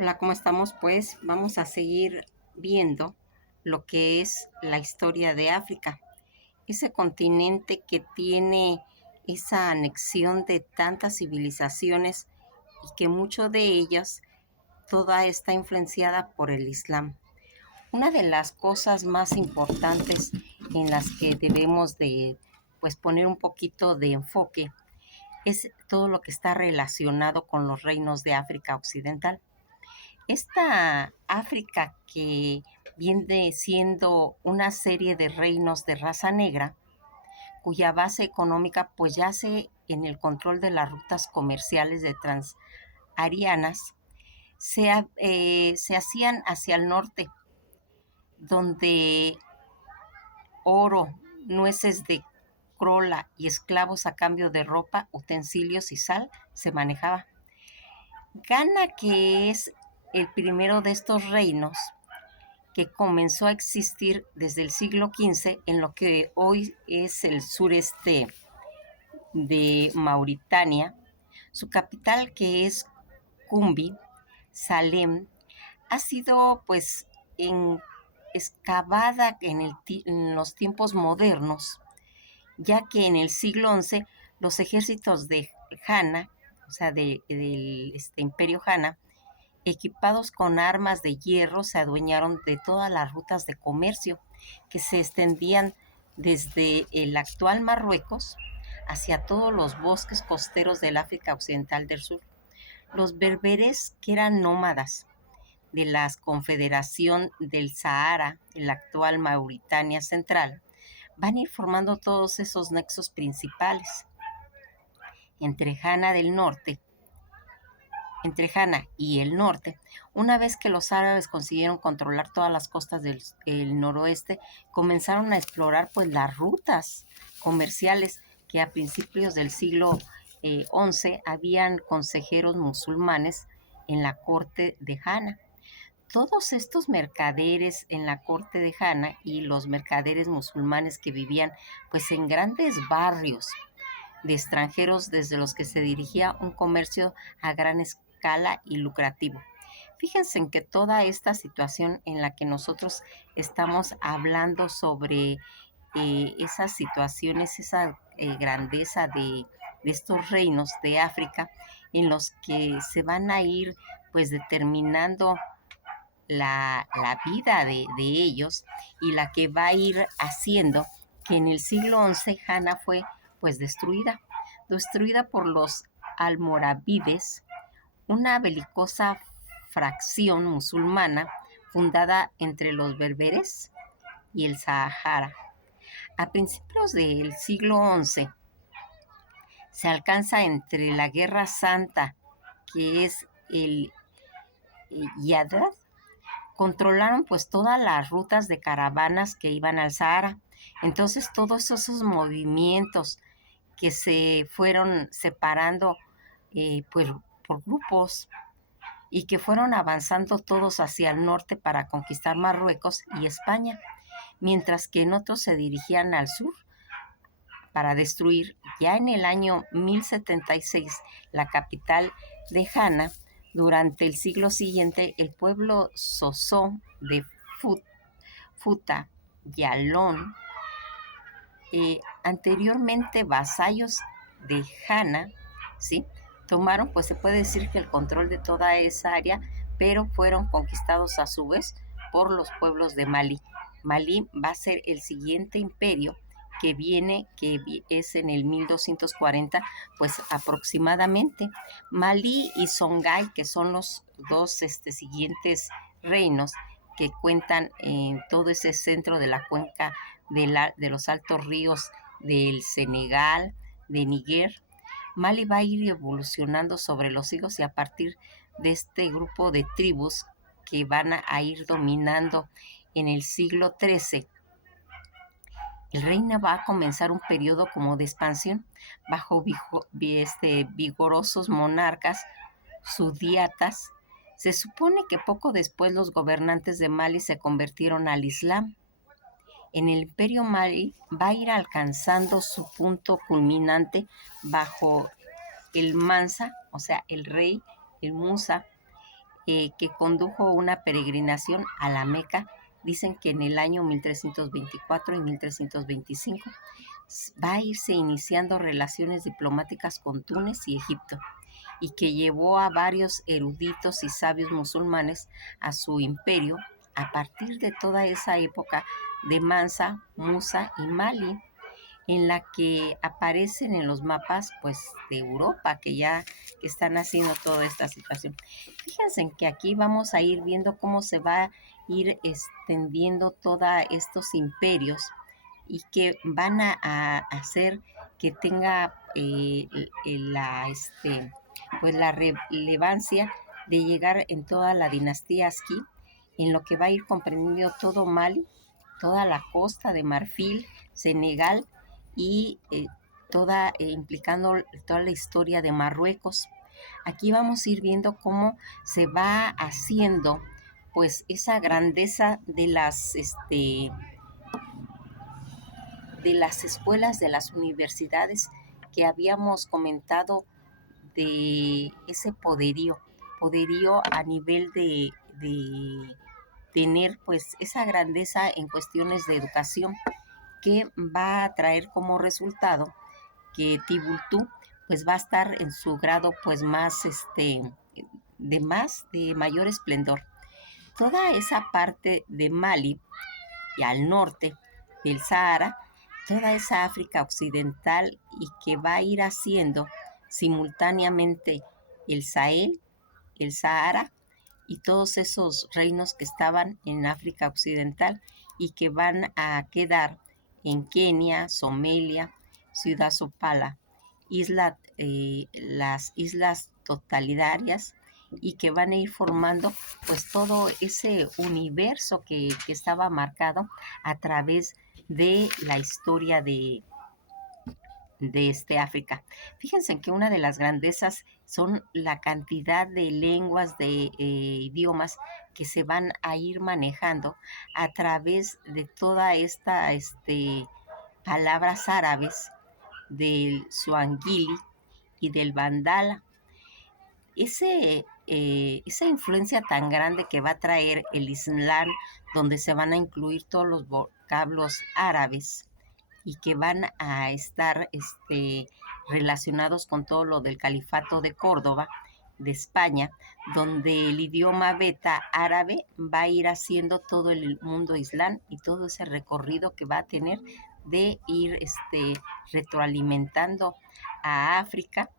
Hola, ¿cómo estamos? Pues vamos a seguir viendo lo que es la historia de África, ese continente que tiene esa anexión de tantas civilizaciones y que mucho de ellas toda está influenciada por el Islam. Una de las cosas más importantes en las que debemos de pues poner un poquito de enfoque es todo lo que está relacionado con los reinos de África Occidental. Esta África que viene siendo una serie de reinos de raza negra, cuya base económica pues yace en el control de las rutas comerciales de transarianas, se hacían hacia el norte, donde oro, nueces de crola y esclavos a cambio de ropa, utensilios y sal se manejaba. Ghana, que es el primero de estos reinos, que comenzó a existir desde el siglo XV en lo que hoy es el sureste de Mauritania. Su capital, que es Cumbi, Salem, ha sido pues en, excavada en los tiempos modernos, ya que en el siglo XI los ejércitos de Hanna, o sea, del imperio Hanna, equipados con armas de hierro, se adueñaron de todas las rutas de comercio que se extendían desde el actual Marruecos hacia todos los bosques costeros del África Occidental del Sur. Los berberes, que eran nómadas de la Confederación del Sahara, la actual Mauritania Central, van a ir formando todos esos nexos principales entre Ghana del Norte entre Ghana y el norte. Una vez que los árabes consiguieron controlar todas las costas del noroeste, comenzaron a explorar pues las rutas comerciales que a principios del siglo XI habían consejeros musulmanes en la corte de Ghana. Todos estos mercaderes en la corte de Ghana y los mercaderes musulmanes que vivían pues en grandes barrios de extranjeros desde los que se dirigía un comercio a gran escala y lucrativo. Fíjense en que toda esta situación en la que nosotros estamos hablando sobre esas situaciones, esa grandeza de estos reinos de África, en los que se van a ir pues determinando la vida de ellos y la que va a ir haciendo que en el siglo XI Ghana fue pues destruida por los almorávides, una belicosa fracción musulmana fundada entre los berberes y el Sahara. A principios del siglo XI se alcanza entre la Guerra Santa, que es el Yadad, controlaron pues todas las rutas de caravanas que iban al Sahara. Entonces todos esos movimientos que se fueron separando pues por grupos y que fueron avanzando todos hacia el norte para conquistar Marruecos y España, mientras que en otros se dirigían al sur para destruir ya en el año 1076 la capital de Ghana. Durante el siglo siguiente, el pueblo Sosó de Futa Yalón, anteriormente vasallos de Ghana, ¿sí? Tomaron, pues se puede decir que el control de toda esa área, pero fueron conquistados a su vez por los pueblos de Malí. Malí va a ser el siguiente imperio que viene, que es en el 1240, pues aproximadamente. Malí y Songhai, que son los dos siguientes reinos que cuentan en todo ese centro de la cuenca de los altos ríos del Senegal, de Níger. Mali va a ir evolucionando sobre los siglos y a partir de este grupo de tribus que van a ir dominando en el siglo XIII, el reino va a comenzar un periodo como de expansión bajo vigorosos monarcas sudiatas. Se supone que poco después los gobernantes de Mali se convirtieron al Islam. En el imperio Mali va a ir alcanzando su punto culminante bajo el Mansa, o sea, el rey, el Musa, que condujo una peregrinación a la Meca. Dicen que en el año 1324 y 1325 va a irse iniciando relaciones diplomáticas con Túnez y Egipto, y que llevó a varios eruditos y sabios musulmanes a su imperio a partir de toda esa época de Mansa, Musa y Mali, en la que aparecen en los mapas pues de Europa, que ya están haciendo toda esta situación. Fíjense que aquí vamos a ir viendo cómo se va a ir extendiendo todos estos imperios, y que van a hacer que tenga pues la relevancia de llegar en toda la dinastía Asquí, en lo que va a ir comprendiendo todo Mali, toda la costa de Marfil, Senegal, y implicando toda la historia de Marruecos. Aquí vamos a ir viendo cómo se va haciendo pues esa grandeza de las escuelas, de las universidades que habíamos comentado, de ese poderío a nivel de tener pues esa grandeza en cuestiones de educación, que va a traer como resultado que Timbuktu pues va a estar en su grado pues más de mayor esplendor. Toda esa parte de Mali y al norte del Sahara, toda esa África occidental, y que va a ir haciendo simultáneamente el Sahel, el Sahara y todos esos reinos que estaban en África occidental y que van a quedar en Kenia, Somalia, Ciudad Sopala, las islas totalitarias, y que van a ir formando pues todo ese universo que estaba marcado a través de la historia de África. Fíjense que una de las grandezas son la cantidad de lenguas, de idiomas que se van a ir manejando a través de toda esta palabras árabes, del Swahili y del Bandala. Esa influencia tan grande que va a traer el Islam, donde se van a incluir todos los vocablos árabes y que van a estar relacionados con todo lo del Califato de Córdoba, de España, donde el idioma beta árabe va a ir haciendo todo el mundo islam, y todo ese recorrido que va a tener de ir retroalimentando a África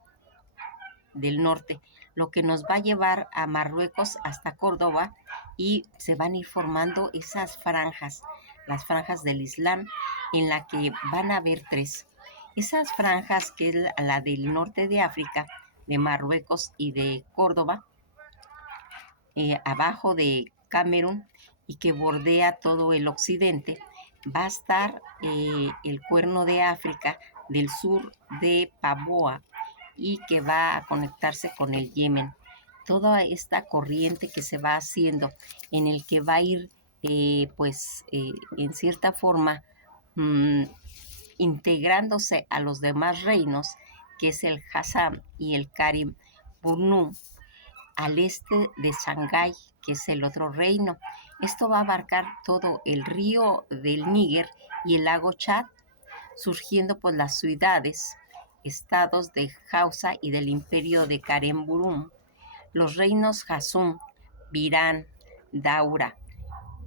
del norte, lo que nos va a llevar a Marruecos hasta Córdoba, y se van a ir formando esas franjas, las franjas del Islam, en la que van a haber tres. Esas franjas, que es la del norte de África, de Marruecos y de Córdoba, abajo de Camerún, y que bordea todo el occidente, va a estar el Cuerno de África del sur de Paboa, y que va a conectarse con el Yemen. Toda esta corriente que se va haciendo, en el que va a ir, en cierta forma, mmm, integrándose a los demás reinos, que es el Hassam y el Karim Burnu, al este de Shanghái, que es el otro reino. Esto va a abarcar todo el río del Níger y el lago Chad, surgiendo pues las ciudades, estados de Hausa y del imperio de Karemburum, los reinos Hasum, Virán, Daura,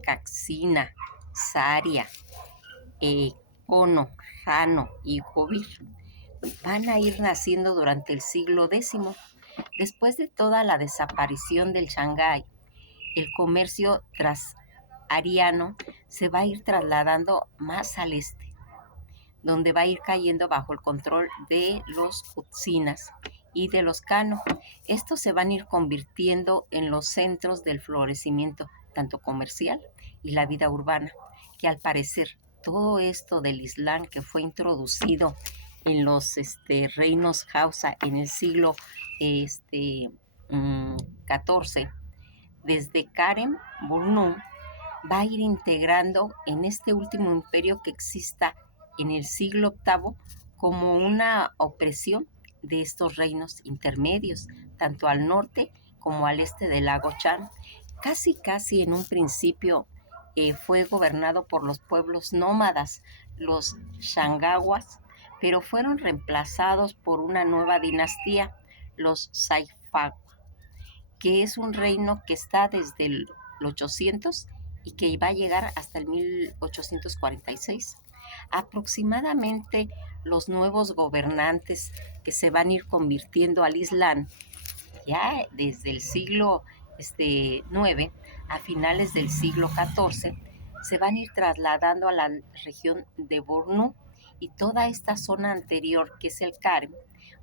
Caxina, Saria, Kono, Jano y Jovir. Van a ir naciendo durante el siglo X. Después de toda la desaparición del Shanghái, el comercio transariano se va a ir trasladando más al este, donde va a ir cayendo bajo el control de los Utsinas y de los Kano. Estos se van a ir convirtiendo en los centros del florecimiento, tanto comercial y la vida urbana, que al parecer todo esto del Islam, que fue introducido en los reinos Hausa en el siglo XIV, desde Karen Burnum, va a ir integrando en este último imperio que exista en el siglo VIII, como una opresión de estos reinos intermedios, tanto al norte como al este del lago Chan. Casi en un principio fue gobernado por los pueblos nómadas, los Shangawas, pero fueron reemplazados por una nueva dinastía, los Saifa, que es un reino que está desde el 800 y que va a llegar hasta el 1846. Aproximadamente los nuevos gobernantes que se van a ir convirtiendo al Islam ya desde el siglo IX a finales del siglo XIV, se van a ir trasladando a la región de Bornu, y toda esta zona anterior, que es el Karem,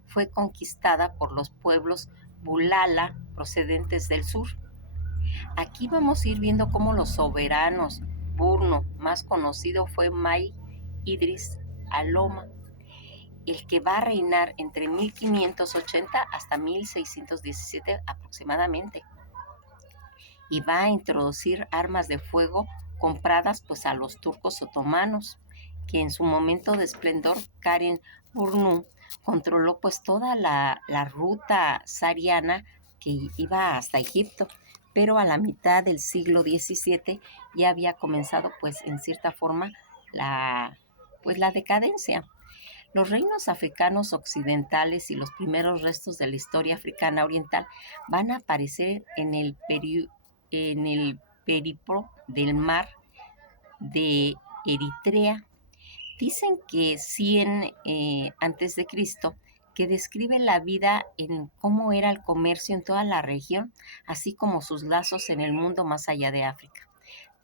fue conquistada por los pueblos Bulala procedentes del sur. Aquí vamos a ir viendo cómo los soberanos. Burno, más conocido, fue May Idris Aloma, el que va a reinar entre 1580 hasta 1617 aproximadamente, y va a introducir armas de fuego compradas pues a los turcos otomanos, que en su momento de esplendor Karen Burnu controló pues toda la ruta sahariana que iba hasta Egipto, pero a la mitad del siglo XVII ya había comenzado pues en cierta forma la decadencia. Los reinos africanos occidentales y los primeros restos de la historia africana oriental van a aparecer en el periplo del mar de Eritrea. Dicen que 100 antes de Cristo, que describe la vida en cómo era el comercio en toda la región, así como sus lazos en el mundo más allá de África.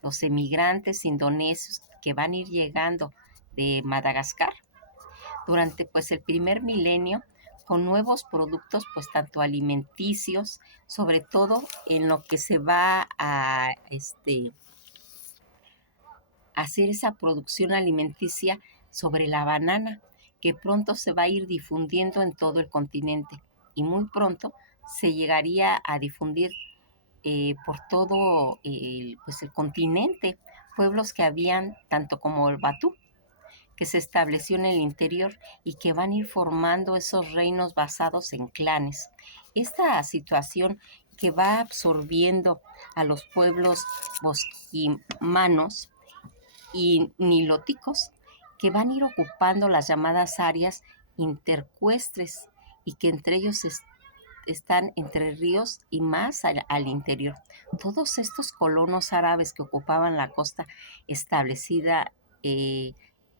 Los emigrantes indonesios que van a ir llegando de Madagascar durante pues el primer milenio, con nuevos productos pues tanto alimenticios, sobre todo en lo que se va a hacer esa producción alimenticia sobre la banana, que pronto se va a ir difundiendo en todo el continente, y muy pronto se llegaría a difundir por todo pues el continente, pueblos que habían tanto como el Batú, que se estableció en el interior y que van a ir formando esos reinos basados en clanes. Esta situación que va absorbiendo a los pueblos bosquimanos y nilóticos, que van a ir ocupando las llamadas áreas intercuestres, y que entre ellos están Entre Ríos y más al interior. Todos estos colonos árabes que ocupaban la costa establecida,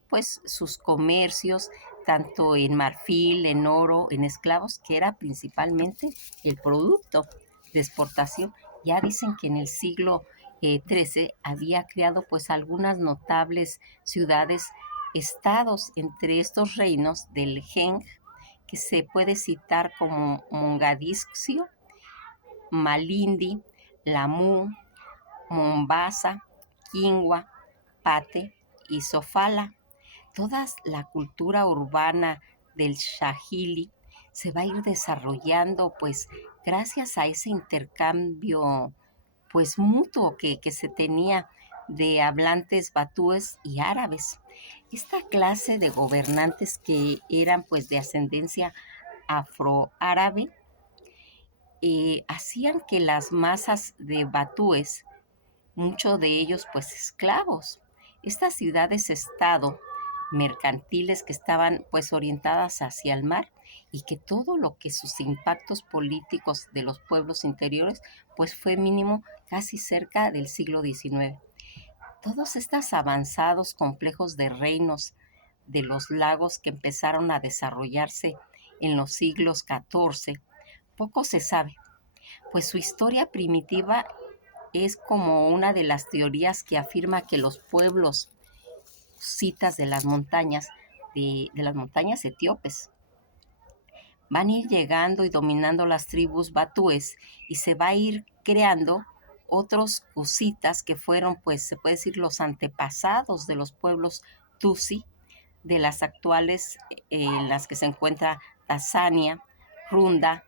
pues sus comercios, tanto en marfil, en oro, en esclavos, que era principalmente el producto de exportación. Ya dicen que en el siglo XIII había creado pues algunas notables ciudades, estados entre estos reinos del Geng, que se puede citar como Mogadiscio, Malindi, Lamu, Mombasa, Kingwa, Pate y Sofala. Toda la cultura urbana del Swahili se va a ir desarrollando pues gracias a ese intercambio pues mutuo que se tenía de hablantes batúes y árabes. Esta clase de gobernantes, que eran pues de ascendencia afroárabe, hacían que las masas de batúes, muchos de ellos pues esclavos, estas ciudades-estado mercantiles que estaban pues orientadas hacia el mar, y que todo lo que sus impactos políticos de los pueblos interiores pues fue mínimo casi cerca del siglo XIX. Todos estos avanzados complejos de reinos de los lagos que empezaron a desarrollarse en los siglos XIV, poco se sabe, pues su historia primitiva es como una de las teorías que afirma que los pueblos citas de las montañas, de las montañas etíopes, van a ir llegando y dominando las tribus batúes, y se va a ir creando otros cusitas que fueron, pues se puede decir, los antepasados de los pueblos tusi, de las actuales, en las que se encuentra Tanzania, Runda,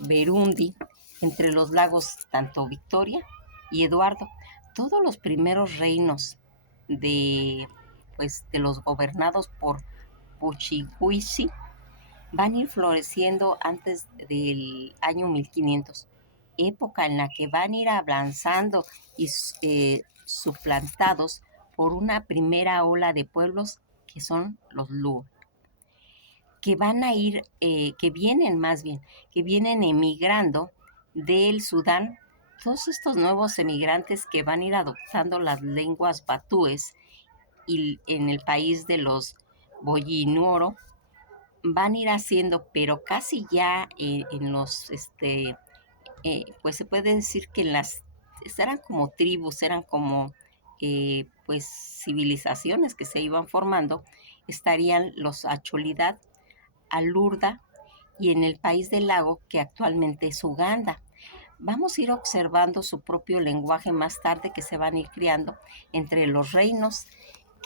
Burundi, entre los lagos tanto Victoria y Eduardo. Todos los primeros reinos de los gobernados por Puchiguisi van a ir floreciendo antes del año 1500. época en la que van a ir avanzando y suplantados por una primera ola de pueblos que son los Luo, que van a ir, que vienen más bien, que vienen emigrando del Sudán. Todos estos nuevos emigrantes que van a ir adoptando las lenguas batúes y en el país de los Boyinuoro van a ir haciendo, pero casi ya en los, pues se puede decir que en las, eran como tribus, eran como, pues civilizaciones que se iban formando, estarían los Acholidad, Alurda y en el país del lago que actualmente es Uganda. Vamos a ir observando su propio lenguaje más tarde que se van a ir creando entre los reinos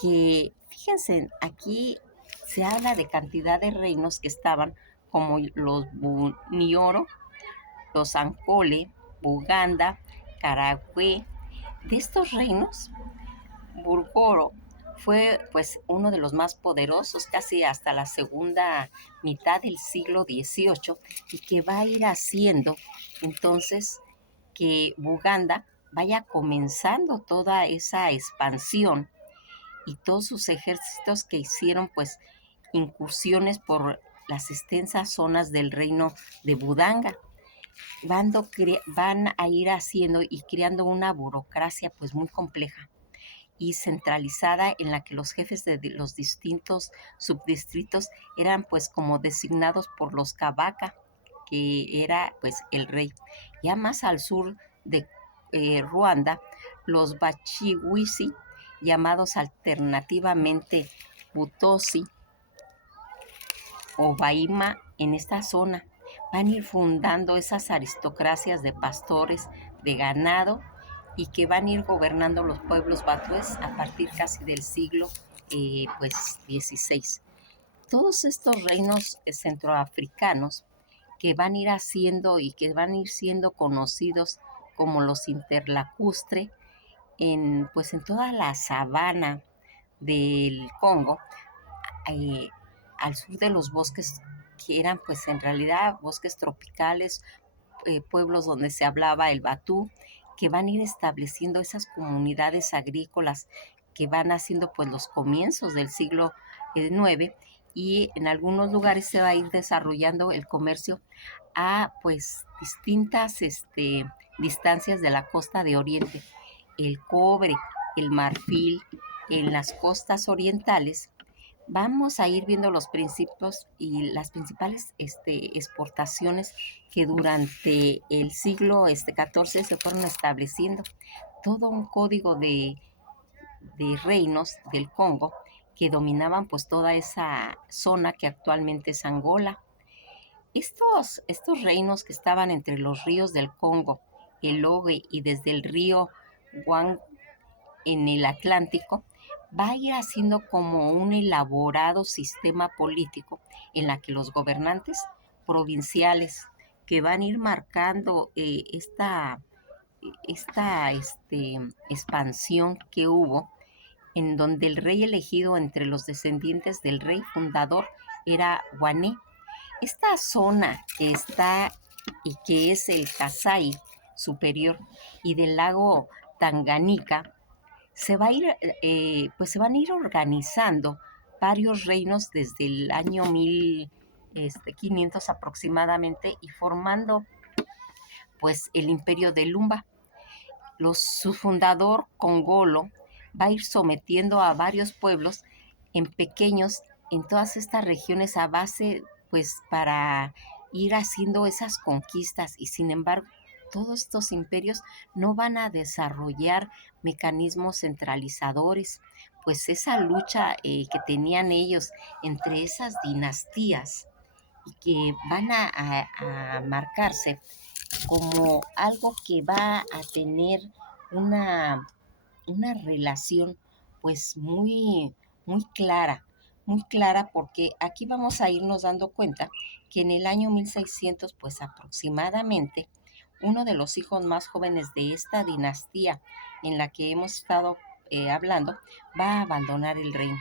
que, fíjense, aquí se habla de cantidad de reinos que estaban como los Bunioro, los Ancole, Buganda, Caragüe. De estos reinos, Burgoro fue pues uno de los más poderosos casi hasta la segunda mitad del siglo XVIII y que va a ir haciendo entonces que Buganda vaya comenzando toda esa expansión y todos sus ejércitos que hicieron pues incursiones por las extensas zonas del reino de Budanga. Van a ir haciendo y creando una burocracia pues muy compleja y centralizada en la que los jefes de los distintos subdistritos eran pues como designados por los Kabaka, que era pues el rey. Ya más al sur de Ruanda, los Bachiwisi, llamados alternativamente Butosi o Baima, en esta zona van a ir fundando esas aristocracias de pastores, de ganado, y que van a ir gobernando los pueblos batues a partir casi del siglo pues 16. Todos estos reinos centroafricanos que van a ir haciendo y que van a ir siendo conocidos como los interlacustre en pues en toda la sabana del Congo, eh, al sur de los bosques que eran pues en realidad bosques tropicales, pueblos donde se hablaba el batú, que van a ir estableciendo esas comunidades agrícolas que van haciendo pues los comienzos del siglo IX, y en algunos lugares se va a ir desarrollando el comercio a pues distintas distancias de la costa de Oriente. El cobre, el marfil, en las costas orientales vamos a ir viendo los principios y las principales exportaciones que durante el siglo XIV se fueron estableciendo. Todo un código de reinos del Congo que dominaban pues toda esa zona que actualmente es Angola. Estos reinos que estaban entre los ríos del Congo, el Oge y desde el río Wang en el Atlántico, va a ir haciendo como un elaborado sistema político en la que los gobernantes provinciales que van a ir marcando esta expansión que hubo, en donde el rey elegido entre los descendientes del rey fundador era Guané. Esta zona que está y que es el Kasai superior y del lago Tanganica, se va a ir, pues se van a ir organizando varios reinos desde el año 1500 aproximadamente y formando pues el imperio de Lumba. Su fundador, Congolo, va a ir sometiendo a varios pueblos en pequeños en todas estas regiones a base pues para ir haciendo esas conquistas, y sin embargo todos estos imperios no van a desarrollar mecanismos centralizadores, pues esa lucha que tenían ellos entre esas dinastías y que van a marcarse como algo que va a tener una, una relación pues muy clara, porque aquí vamos a irnos dando cuenta que en el año 1600 pues aproximadamente uno de los hijos más jóvenes de esta dinastía en la que hemos estado hablando va a abandonar el reino.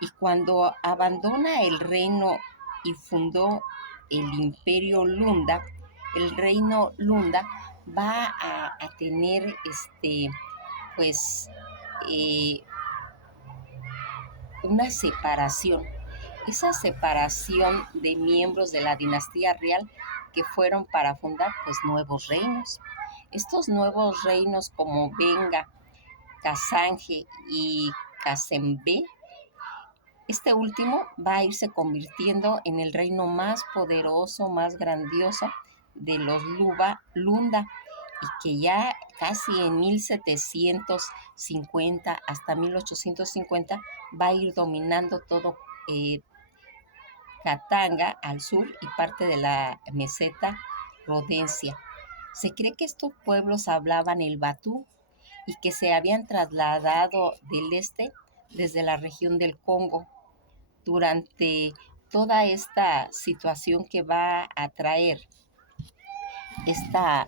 Y cuando abandona el reino y fundó el imperio Lunda, el reino Lunda va a tener pues eh, una separación, esa separación de miembros de la dinastía real que fueron para fundar pues nuevos reinos. Estos nuevos reinos como Benga, Kazanje y Kazembe, este último va a irse convirtiendo en el reino más poderoso, más grandioso de los Lunda, y que ya casi en 1750 hasta 1850 va a ir dominando todo Katanga al sur y parte de la meseta Rodencia. Se cree que estos pueblos hablaban el batú y que se habían trasladado del este desde la región del Congo durante toda esta situación que va a traer esta,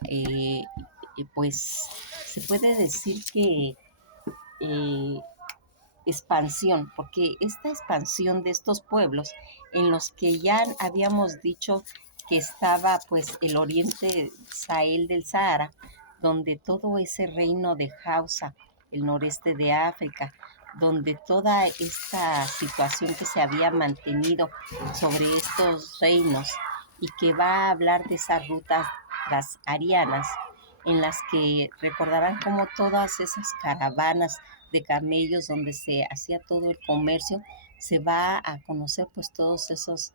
pues se puede decir que eh, expansión, porque esta expansión de estos pueblos en los que ya habíamos dicho que estaba pues el oriente Sahel del Sahara, donde todo ese reino de Hausa, el noreste de África, donde toda esta situación que se había mantenido sobre estos reinos y que va a hablar de esas rutas las arianas, en las que recordarán como todas esas caravanas de camellos donde se hacía todo el comercio, se va a conocer pues todos esos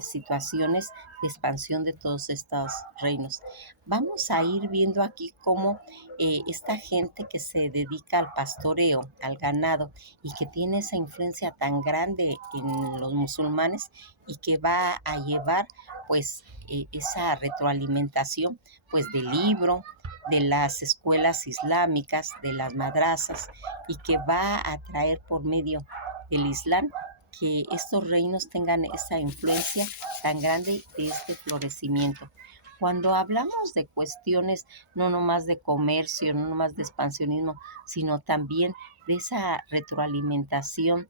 situaciones de expansión de todos estos reinos. Vamos a ir viendo aquí cómo esta gente que se dedica al pastoreo, al ganado, y que tiene esa influencia tan grande en los musulmanes y que va a llevar pues esa retroalimentación pues del libro, de las escuelas islámicas, de las madrazas, y que va a traer por medio del Islam que estos reinos tengan esa influencia tan grande de este florecimiento. Cuando hablamos de cuestiones no nomás de comercio, no nomás de expansionismo, sino también de esa retroalimentación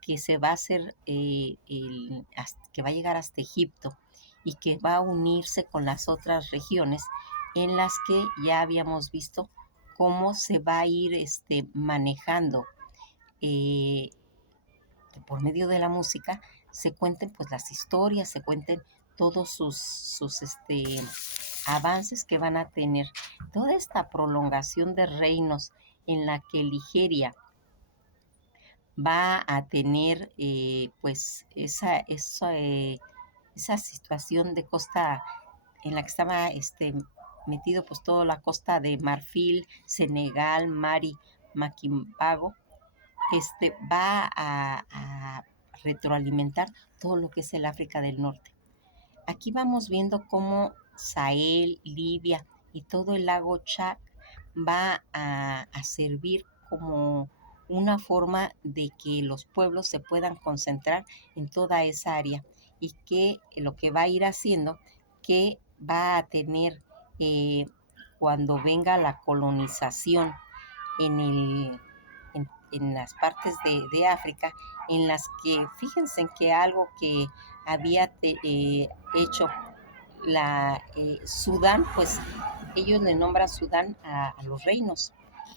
que se va a hacer, que va a llegar hasta Egipto y que va a unirse con las otras regiones en las que ya habíamos visto cómo se va a ir manejando eh, por medio de la música, se cuenten pues las historias, se cuenten todos sus avances que van a tener. Toda esta prolongación de reinos en la que Ligeria va a tener pues esa situación de costa en la que estaba metido pues toda la costa de Marfil, Senegal, Mari, Maquimbago, va a retroalimentar todo lo que es el África del Norte. Aquí vamos viendo cómo Sahel, Libia y todo el lago Chad va a servir como una forma de que los pueblos se puedan concentrar en toda esa área y que lo que va a ir haciendo que va a tener cuando venga la colonización en, en las partes de África, en las que fíjense que algo que había hecho Sudán, pues ellos le nombran Sudán a los reinos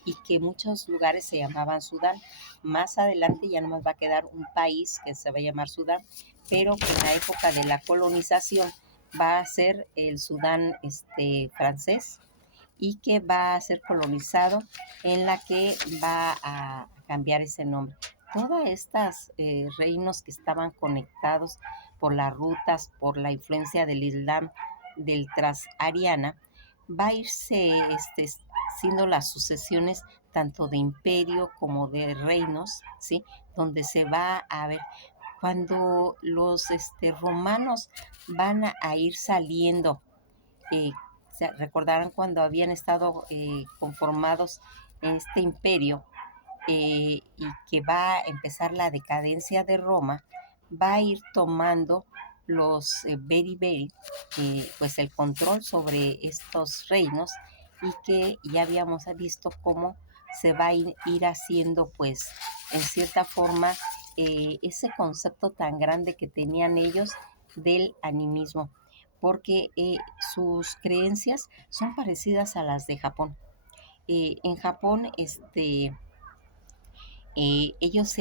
y que muchos lugares se llamaban Sudán. Más adelante ya nomás va a quedar un país que se va a llamar Sudán, pero que en la época de la colonización va a ser el Sudán francés y que va a ser colonizado, en la que va a cambiar ese nombre. Todas estas reinos que estaban conectados por las rutas, por la influencia del Islam, del Transariana, va a irse siendo las sucesiones tanto de imperio como de reinos, ¿sí? Donde se va a ver cuando los romanos van a ir saliendo, se recordarán cuando habían estado conformados en este imperio y que va a empezar la decadencia de Roma, va a ir tomando los beriberi, pues el control sobre estos reinos y que ya habíamos visto cómo se va a ir haciendo pues en cierta forma ese concepto tan grande que tenían ellos del animismo. porque sus creencias son parecidas a las de Japón. En Japón, ellos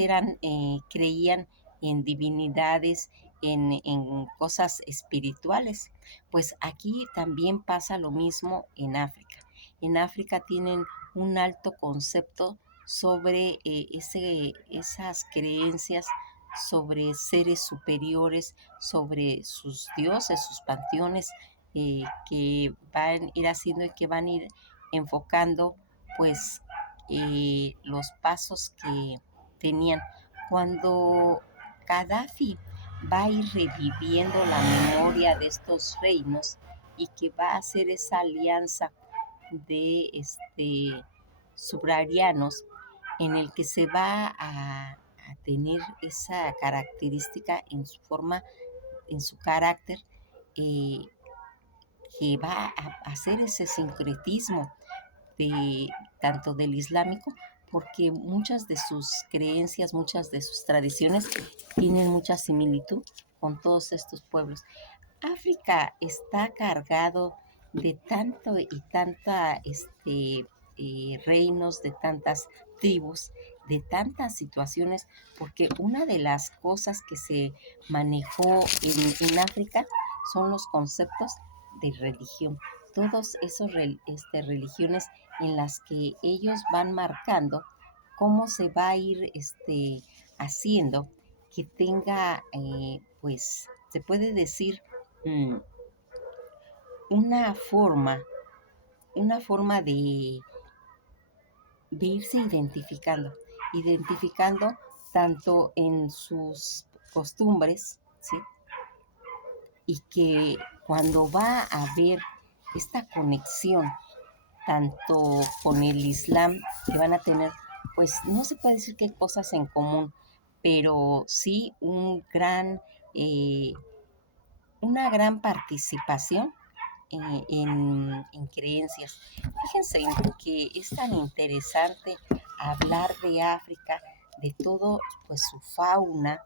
creían en divinidades, en cosas espirituales. Pues aquí también pasa lo mismo en África. En África tienen un alto concepto sobre esas creencias, sobre seres superiores, sobre sus dioses, sus panteones, que van a ir haciendo y que van a ir enfocando pues los pasos que tenían. Cuando Gaddafi va a ir reviviendo la memoria de estos reinos y que va a hacer esa alianza de subrarianos en el que se va a tener esa característica en su forma, en su carácter, eh, que va a hacer ese sincretismo de tanto del islámico, porque muchas de sus creencias, muchas de sus tradiciones tienen mucha similitud con todos estos pueblos. África está cargado de tanto y tanta reinos, de tantas tribus, de tantas situaciones, porque una de las cosas que se manejó en África son los conceptos de religión. Todos esos religiones en las que ellos van marcando cómo se va a ir haciendo que tenga, pues, se puede decir, mm, una forma, una forma de irse identificando tanto en sus costumbres, ¿sí? Y que cuando va a haber esta conexión tanto con el Islam que van a tener, pues no se puede decir que hay cosas en común, pero sí eh, una gran participación en creencias. Fíjense en que es tan interesante hablar de África, de todo, pues su fauna,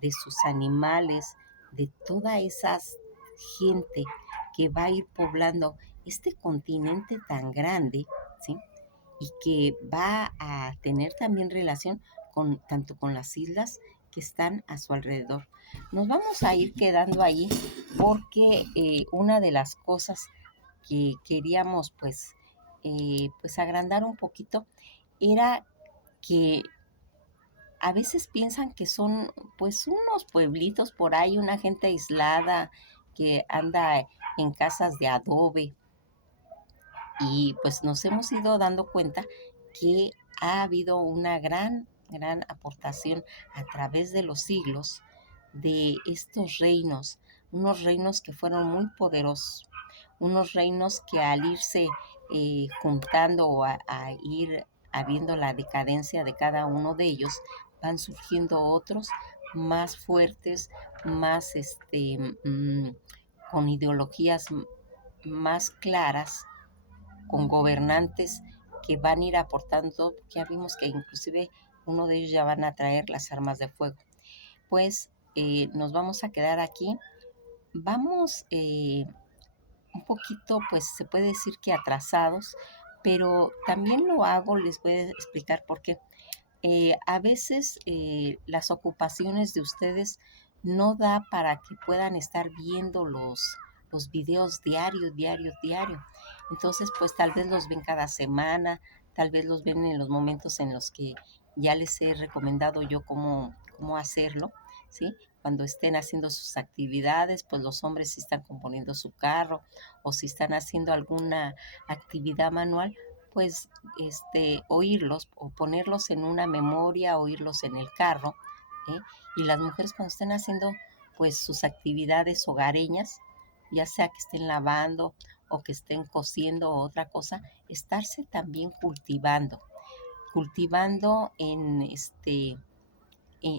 de sus animales, de toda esa gente que va a ir poblando este continente tan grande, ¿sí? Y que va a tener también relación tanto con las islas que están a su alrededor. Nos vamos a ir quedando ahí porque una de las cosas que queríamos pues agrandar un poquito era que a veces piensan que son pues unos pueblitos por ahí, una gente aislada que anda en casas de adobe, y pues nos hemos ido dando cuenta que ha habido una gran aportación a través de los siglos de estos reinos, unos reinos que fueron muy poderosos, unos reinos que al irse juntando o a ir habiendo la decadencia de cada uno de ellos, van surgiendo otros más fuertes, más con ideologías más claras, con gobernantes que van a ir aportando. Ya vimos que inclusive uno de ellos ya van a traer las armas de fuego. Pues nos vamos a quedar aquí. Vamos un poquito, pues se puede decir que atrasados, pero también lo hago, les voy a explicar por qué. A veces las ocupaciones de ustedes no da para que puedan estar viendo los videos diario. Entonces, pues tal vez los ven cada semana, tal vez los ven en los momentos en los que ya les he recomendado yo cómo hacerlo, ¿sí? Cuando estén haciendo sus actividades, pues los hombres si están componiendo su carro o si están haciendo alguna actividad manual, pues oírlos o ponerlos en una memoria, oírlos en el carro, ¿eh? Y las mujeres cuando estén haciendo pues sus actividades hogareñas, ya sea que estén lavando o que estén cociendo o otra cosa, estarse también cultivando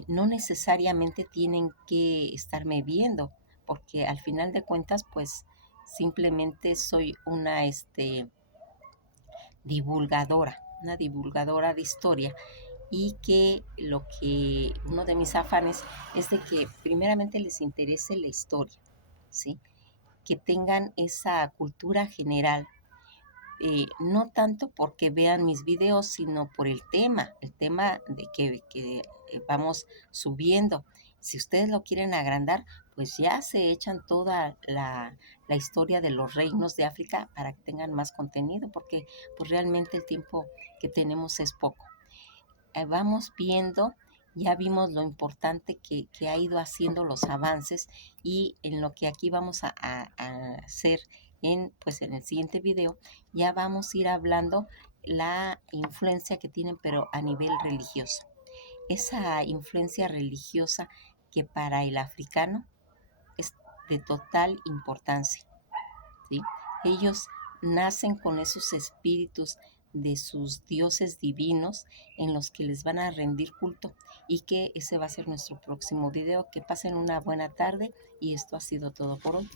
no necesariamente tienen que estarme viendo, porque al final de cuentas pues simplemente soy una divulgadora de historia, y que uno de mis afanes es de que primeramente les interese la historia, ¿sí? que tengan esa cultura general, no tanto porque vean mis videos, sino por el tema de que vamos subiendo. Si ustedes lo quieren agrandar, pues ya se echan toda la historia de los reinos de África para que tengan más contenido, porque pues realmente el tiempo que tenemos es poco. Vamos viendo, ya vimos lo importante que ha ido haciendo los avances, y en lo que aquí vamos a hacer pues en el siguiente video, ya vamos a ir hablando la influencia que tienen, pero a nivel religioso. Esa influencia religiosa que para el africano es de total importancia, ¿sí? Ellos nacen con esos espíritus de sus dioses divinos en los que les van a rendir culto, y que ese va a ser nuestro próximo video. Que pasen una buena tarde, y esto ha sido todo por hoy.